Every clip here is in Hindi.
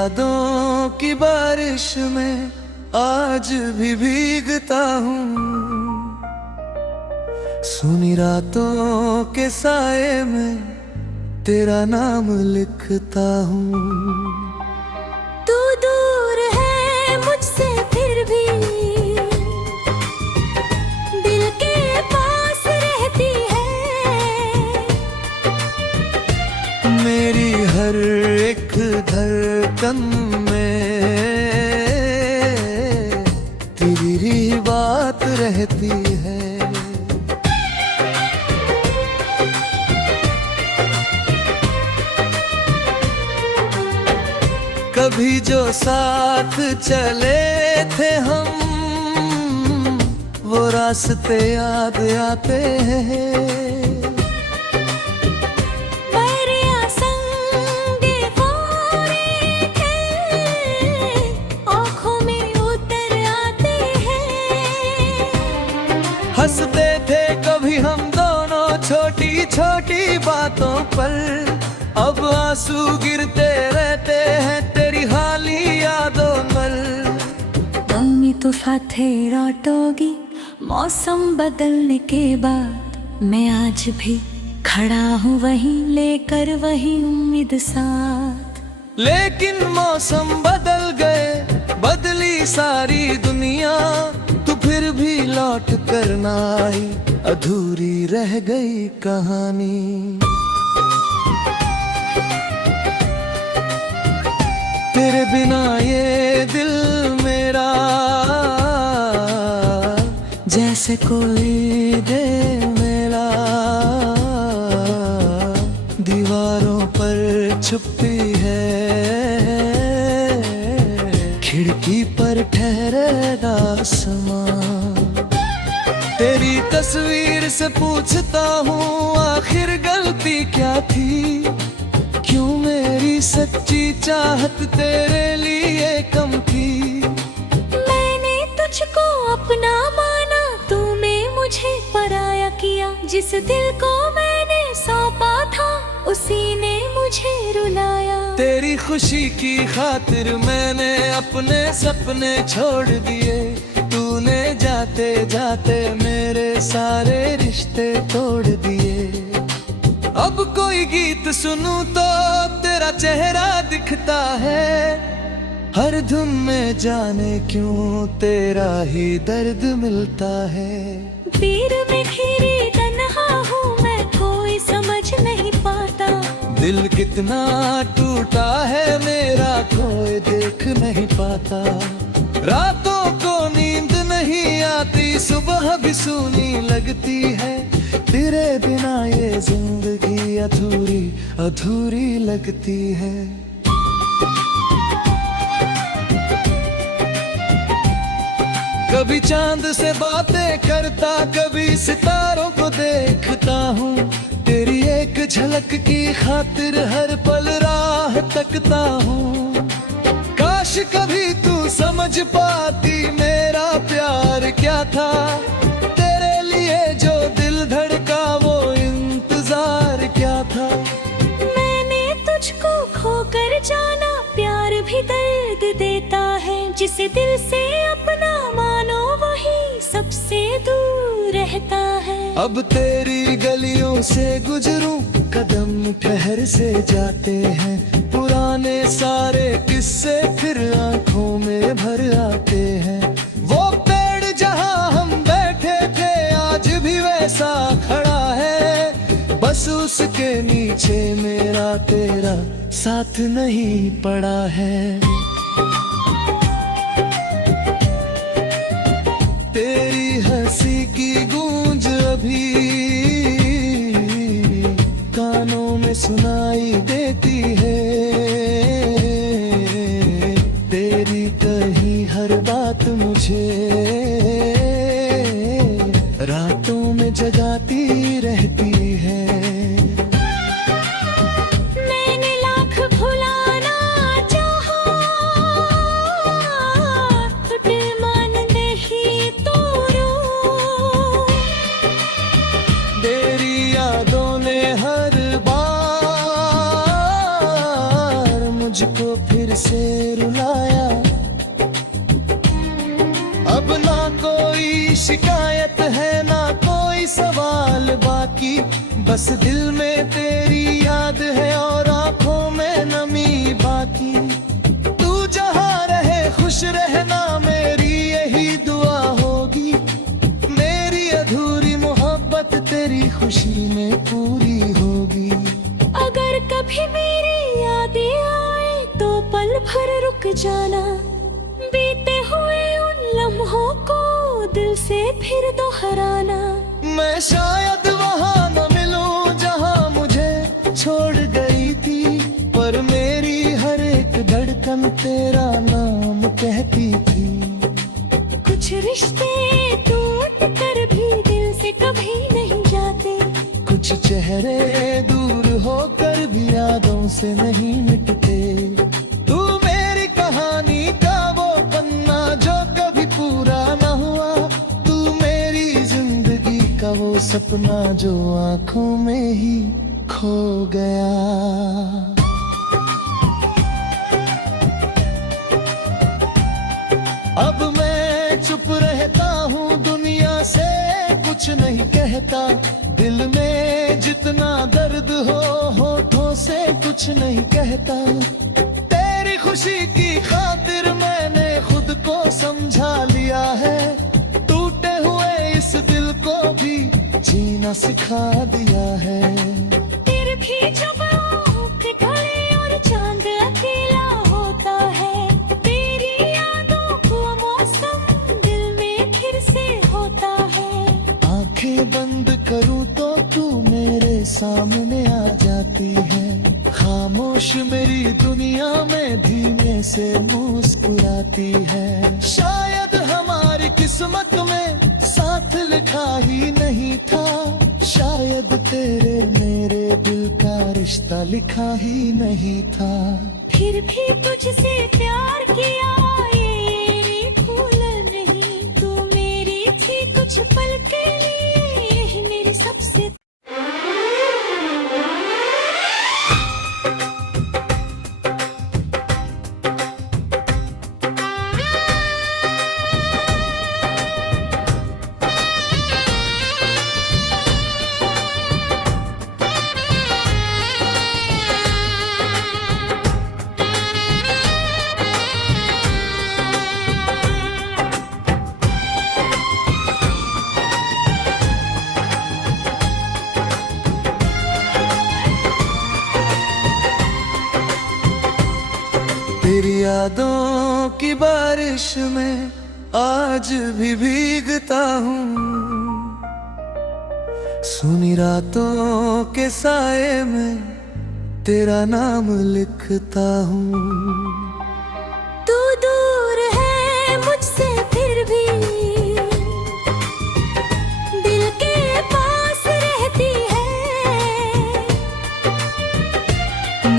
यादों की बारिश में आज भी भीगता हूँ, सुनी रातों के साए में तेरा नाम लिखता हूँ। तू दूर है मुझसे फिर भी दिल के पास रहती है, मेरी हर एक धड़कन में तेरी बात रहती है। कभी जो साथ चले थे हम, वो रास्ते याद आते हैं। परियां संगे फोड़े थे, आँखों में उतर आते हैं। हंसते थे कभी हम दोनों छोटी छोटी बातों पर, अब आंसू गिरते रहते हैं तेरी हाली यादों पर। मम्मी तो साथे लौटोगी मौसम बदलने के बाद, मैं आज भी खड़ा हूँ वहीं लेकर वही उम्मीद साथ। लेकिन मौसम बदल गए, बदली सारी दुनिया, तू फिर भी लौट कर ना आई, अधूरी रह गई कहानी। तेरे बिना ये दिल मेरा जैसे कोई दे मेला, दीवारों पर छुपी है, खिड़की पर ठहरेगा समा। तेरी तस्वीर से पूछता हूँ आखिर गलती क्या थी, क्यों मेरी सच्ची चाहत तेरे लिए कम थी। मैंने तुझको अपना माना, तूने मुझे पराया किया। जिस दिल को मैंने सौंपा था उसी ने मुझे रुलाया। तेरी खुशी की खातिर मैंने अपने सपने छोड़ दिए, तूने जाते जाते मेरे सारे रिश्ते तोड़ दिए। अब कोई गीत सुनूं तो तेरा चेहरा दिखता है, हर धुन में जाने क्यों तेरा ही दर्द मिलता है। पीर में घिरी तन्हा हूँ मैं, कोई समझ नहीं पाता। दिल कितना टूटा है मेरा, कोई देख नहीं पाता। रातों को नींद नहीं आती, सुबह भी सूनी लगती है, तेरे बिना ये जिंदगी अधूरी अधूरी लगती है। कभी चांद से बातें करता, कभी सितारों को देखता हूँ, तेरी एक झलक की खातिर हर पल राह तकता हूँ। काश कभी तू समझ पाती मेरा प्यार क्या था, तेरे लिए जो दिल धड़का वो इंतजार क्या था। मैंने तुझको खोकर जाना, प्यार भी दर्द देता है। जिसे दिल से अपना मानो वही सबसे दूर रहता है। अब तेरी गलियों से गुजरूं, कदम ठहर से जाते हैं, पुराने सारे किस्से फिर आंखों में भर आते हैं। वो पेड़ जहां हम बैठे थे आज भी वैसा खड़ा है, बस उसके नीचे मेरा तेरा साथ नहीं पड़ा है। तेरी हंसी की गूंज अभी कानों में सुनाई देती है, तेरी कही हर बात मुझे रातों में जगाती रहती है। मैंने लाख भुलाना चाहा, टूटे मान दे ही तोरो। तेरी यादों ने हर बार मुझको फिर से बाकी, बस दिल में तेरी याद है और आंखों में नमी बाकी। तू जहाँ रहे खुश रहना, मेरी यही दुआ होगी। मेरी अधूरी मोहब्बत तेरी खुशी में पूरी होगी। अगर कभी मेरी यादें आए तो पल भर रुक जाना, बीते हुए उन लम्हों को दिल से फिर दोहराना। मैं शायद वहाँ न मिलूं जहाँ मुझे छोड़ गई थी, पर मेरी हर एक धड़कन तेरा नाम कहती थी। कुछ रिश्ते टूट कर भी दिल से कभी नहीं जाते, कुछ चेहरे दूर होकर भी यादों से नहीं मिटते। तू मेरी कहानी का वो पन्ना जो कभी पूरा न हुआ, तू मेरी जिंदगी का वो सपना जो आंखों में ही खो गया। अब मैं चुप रहता हूँ, दुनिया से कुछ नहीं कहता। दिल में जितना दर्द हो होठों से कुछ नहीं कहता। तेरी खुशी की खातिर मैंने खुद को समझा लिया है। टूटे हुए इस दिल को भी जीना सिखा दिया है। फिर भी जब आँख ढले और चांद अकेला होता है, तेरी यादों को मौसम दिल में फिर से होता है। आंखें बंद करूं तो तू मेरे सामने आ जाती है। खामोश मेरी दुनिया में धीमे से मुस्कुराती है। शायद हमारी किस्मत में साथ लिखा ही नहीं था, शायद तेरे मेरे दिल का रिश्ता लिखा ही नहीं था। फिर भी तुझसे प्यार किया ये भूल नहीं, तू मेरी थी कुछ पल के लिए, यही मेरी सबसे। तेरी यादों की बारिश में आज भी भीगता हूँ। सुनी रातों के साए में तेरा नाम लिखता हूँ। तू दूर है मुझसे फिर भी दिल के पास रहती है।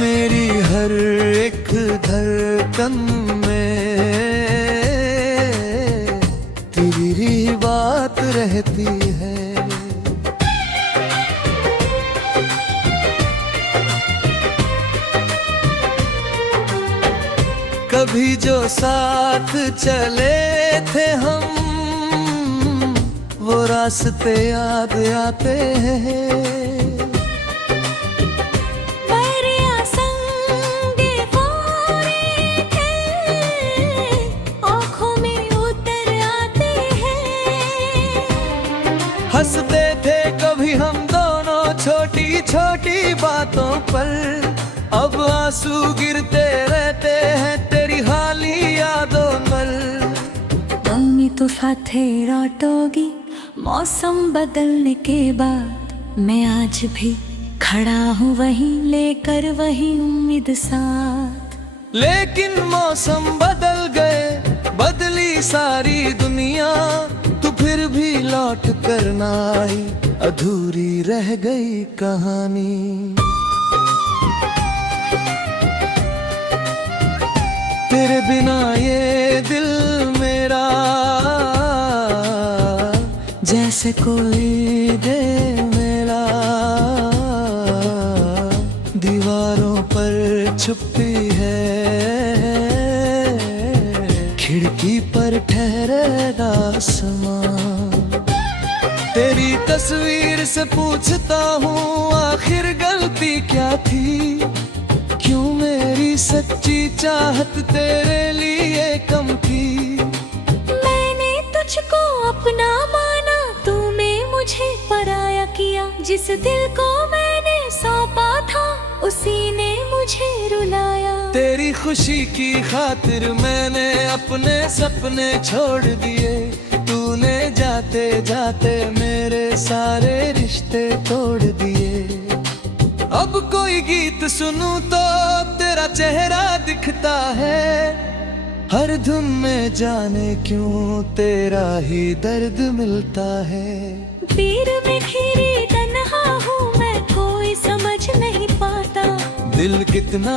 मेरी हर एक धड़कन में तेरी बात रहती है। कभी जो साथ चले थे हम, वो रास्ते याद आते हैं। परियां संगे फोड़े थे, आँखों में उतर आते हैं। हंसते थे कभी हम दोनों छोटी छोटी बातों पर, अब आंसू गिरते रहते हैं तेरी हाली यादों पर। तुम तो साथे लौटोगी मौसम बदलने के बाद, मैं आज भी खड़ा हूँ वहीं लेकर वही उम्मीद साथ। लेकिन मौसम बदल गए, बदली सारी दुनिया, तू फिर भी लौट कर ना आई, अधूरी रह गई कहानी। तेरे बिना ये दिल मेरा जैसे कोई बेमेला, दीवारों पर छुपी है, खिड़की पर ठहरेगा समा। तेरी तस्वीर से पूछता हूँ आखिर गलती क्या थी, क्यों मेरी सच्ची चाहत तेरे लिए कम थी। मैंने तुझको अपना माना, तूने मुझे पराया किया। जिस दिल को मैंने सौंपा था उसी ने मुझे रुलाया। तेरी खुशी की खातिर मैंने अपने सपने छोड़ दिए, तूने जाते जाते मेरे सारे रिश्ते तोड़ दिए। अब कोई गीत सुनूं तो तेरा चेहरा दिखता है, हर धुन में जाने क्यों तेरा ही दर्द मिलता है। पीर में घिरी तन्हा हूँ मैं, कोई समझ नहीं पाता। दिल कितना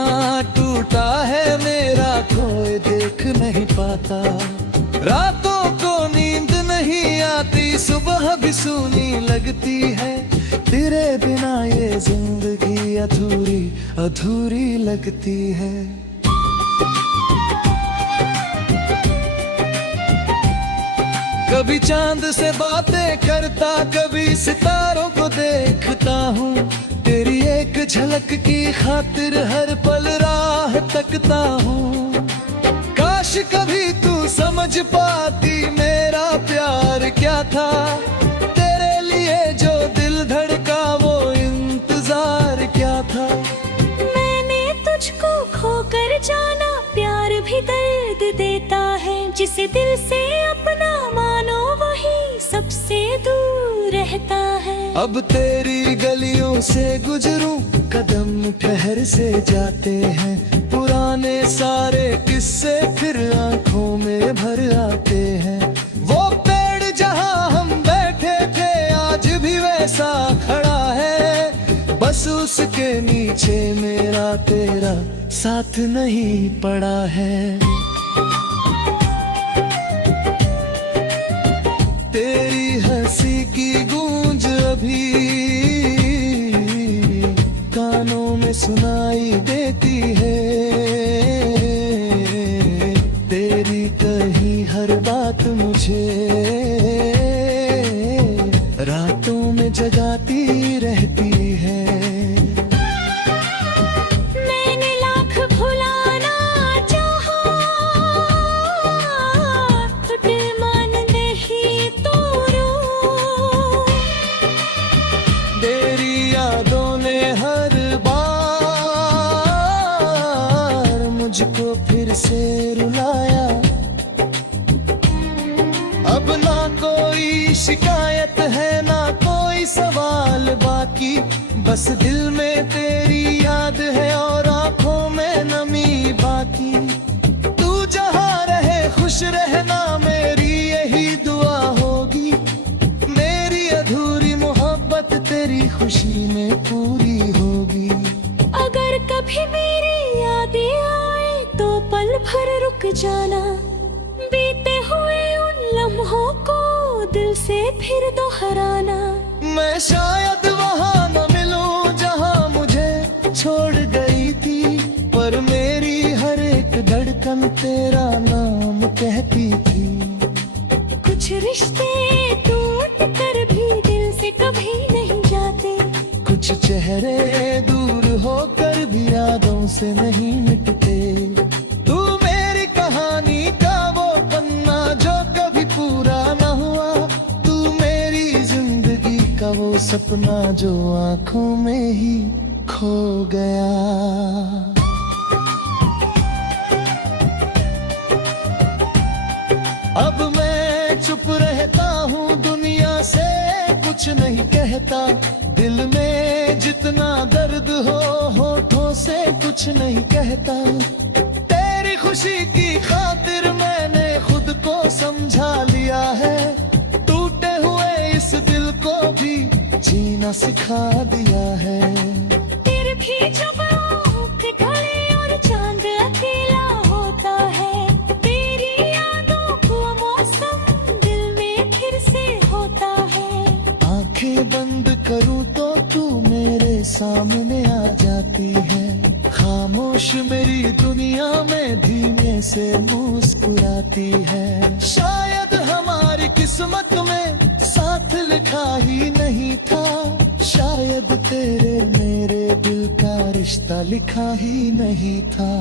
टूटा है मेरा, कोई देख नहीं पाता। रातों को नींद नहीं आती, सुबह भी सूनी लगती है। तेरे बिना ये जिंदगी अधूरी अधूरी लगती है। कभी चांद से बातें करता, कभी सितारों को देखता हूँ। तेरी एक झलक की खातिर हर पल राह तकता हूँ। काश कभी तू समझ पाती मेरा प्यार क्या था, तेरे लिए जो दिल धड़का वो इंतजार क्या था। मैंने तुझको खोकर जाना, प्यार भी दर्द देता है। जिसे दिल से अपना मानो वही सबसे दूर रहता है। अब तेरी गलियों से गुजरूं, कदम ठहर से जाते हैं। पुराने सारे किस्से फिर आंखों में भर आते हैं। वो पेड़ जहां हम बैठे थे आज भी वैसा खड़ा है, बस उसके नीचे मेरा तेरा साथ नहीं पड़ा है। तेरी हंसी की गूंज अभी कानों में सुनाई देती है। तेरी कही हर बात मुझे रातों में जगाती रहती है। मैंने लाख भुलाना चाहा, टूटे मान नहीं तोड़ो। तेरी यादों ने हर बार मुझको फिर से रुलाया। अब ना कोई शिकायत है ना कोई सवाल बाकी, बस दिल में तेरी याद है और आंखों में नमी बाकी। तू जहां रहे खुश रहना मेरी यही दुआ होगी। मेरी अधूरी मोहब्बत तेरी खुशी में पूरी होगी। अगर कभी मेरी यादें आए तो पल भर रुक जाना, बीते हुए उन लम्हों को दिल से फिर दोहराना। मैं शायद वहां न मिलूं जहां मुझे छोड़ गई थी, पर मेरी हर एक धड़कन तेरा नाम कहती थी। कुछ रिश्ते टूट कर भी दिल से कभी नहीं जाते, कुछ चेहरे दूर होकर भी यादों से नहीं मिटते। तू मेरी कहानी का वो पन्ना जो कभी पूरा न हुआ, तू मेरी जिंदगी का वो सपना जो आंखों में ही खो गया। अब मैं चुप रहता हूँ, दुनिया से कुछ नहीं कहता। दिल में जितना दर्द हो होठों से कुछ नहीं कहता। तेरी खुशी की खातिर मैंने खुद को समझा लिया है। टूटे हुए इस दिल को भी जीना सिखा दिया है। फिर भी जब आँख ढले और चांद अकेला होता है, तेरी यादों को मौसम दिल में फिर से होता है। आंखें बंद करूं तो तू मेरे सामने आ जाती है। खामोश मेरी दुनिया में धीमे से मुस्कुराती है। शायद हमारी किस्मत में साथ लिखा ही नहीं था, शायद तेरे मेरे दिल का रिश्ता लिखा ही नहीं था।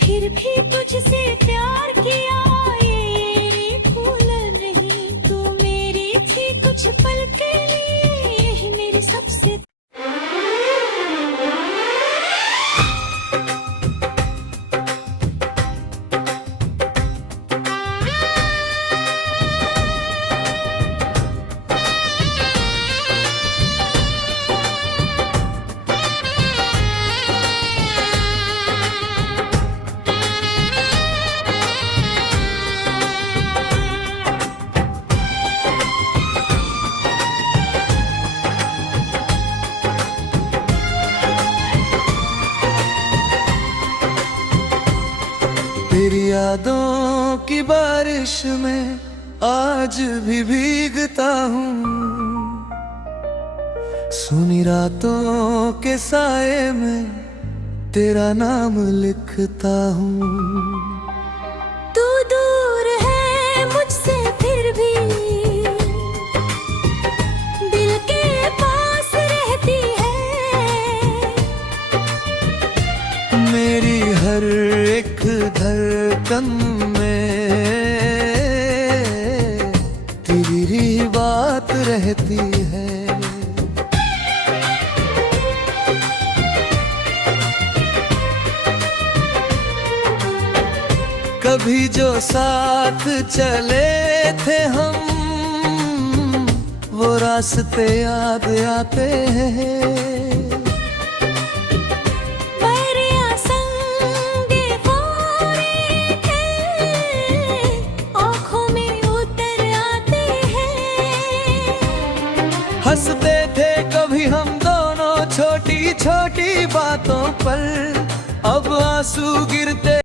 फिर भी तुझसे प्यार किया ये भूल नहीं, तू मेरी थी कुछ पल के लिए, यही मेरी सबसे। तेरी यादों की बारिश में आज भी भीगता हूँ, सुनी रातों के साए में तेरा नाम लिखता हूँ। तू दूर है मुझसे फिर भी दिल के पास रहती है, मेरी हर एक धड़कन में तेरी बात रहती है। कभी जो साथ चले थे हम, वो रास्ते याद आते हैं। परियां संगे फोड़े थे, आँखों में उतर आते हैं। हंसते थे कभी हम दोनों छोटी छोटी बातों पर, अब आंसू गिरते